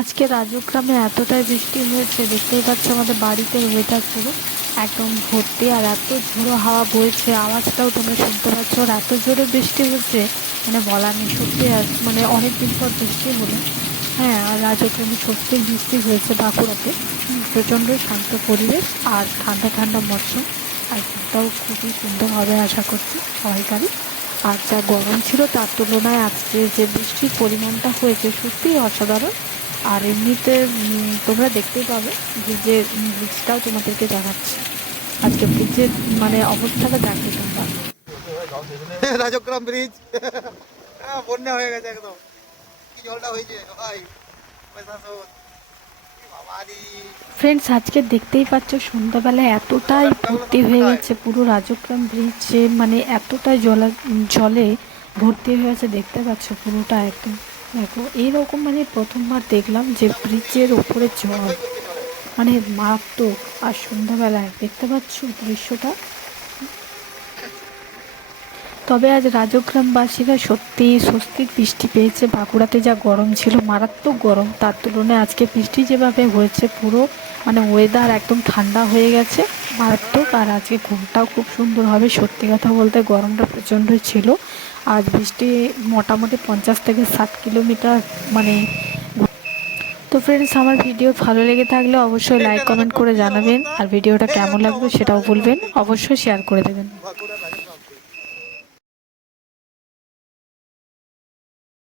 আজকে রাজগ্রামে এতটাই বৃষ্টি হয়েছে, দেখতেই পাচ্ছ আমাদের বাড়িতে ওয়েদার পুরো একদম ভর্তি, আর এত ঝোড়ো হাওয়া বইছে, আওয়াজটাও তোমরা শুনতে পাচ্ছ। আর এত জোরে বৃষ্টি হচ্ছে মানে বলার নেই সত্যি। আর মানে অনেক দিন পর বৃষ্টি হলো। হ্যাঁ, আর রাজগ্রামে সত্যি বৃষ্টি হয়েছে বাঁকুড়াতে। প্রচণ্ড শান্ত পরিবেশ আর ঠান্ডা ঠান্ডা মরশুম। আর ঘুরটাও খুবই সুন্দর হবে আশা করছি সবাইকারই। আর যা গরম ছিল তার তুলনায় আজকে যে বৃষ্টির পরিমাণটা হয়েছে সত্যিই অসাধারণ। আর এমনিতে তোমরা দেখতেই পাবে যে ব্রিজটাও তোমাদেরকে দেখাচ্ছে। আজকে ব্রিজের মানে অবস্থাটা দেখো তোমরা। রাজগ্রাম ব্রিজ বন্যা হয়ে গেছে একদম। কি জলটা হয়েছে ভাই, প্রশাসন কি বাবারি। ফ্রেন্ডস, আজকে দেখতেই পাচ্ছ সন্ধ্যাবেলায় এতটাই ভর্তি হয়ে গেছে পুরো রাজগ্রাম ব্রিজে, মানে এতটাই জলে ভর্তি হয়ে গেছে, দেখতে পাচ্ছ পুরোটা একদম। দেখো এইরকম মানে প্রথমবার দেখলাম যে ব্রিজের ওপরে জল, মানে মারাত্মক। আর সন্ধ্যাবেলায় দেখতে পাচ্ছ দৃশ্যটা। তবে আজ রাজগ্রামবাসীরা সত্যি স্বস্তির বৃষ্টি পেয়েছে। বাঁকুড়াতে যা গরম ছিল, মারাত্মক গরম, তার তুলনায় আজকে বৃষ্টি যেভাবে হয়েছে পুরো মানে ওয়েদার একদম ঠান্ডা হয়ে গেছে, মারাত্মক। আর আজকে ঘুমটাও খুব সুন্দর হবে। সত্যি কথা বলতে গরমটা প্রচণ্ডই ছিল। আজ বৃষ্টি মোটামুটি 50 থেকে 60 কিলোমিটার মানে। তো ফ্রেন্ডস, আমার ভিডিও ভালো লেগে থাকলে অবশ্যই লাইক কমেন্ট করে জানাবেন, আর ভিডিওটা কেমন লাগবে সেটাও বলবেন, অবশ্যই শেয়ার করে দেবেন।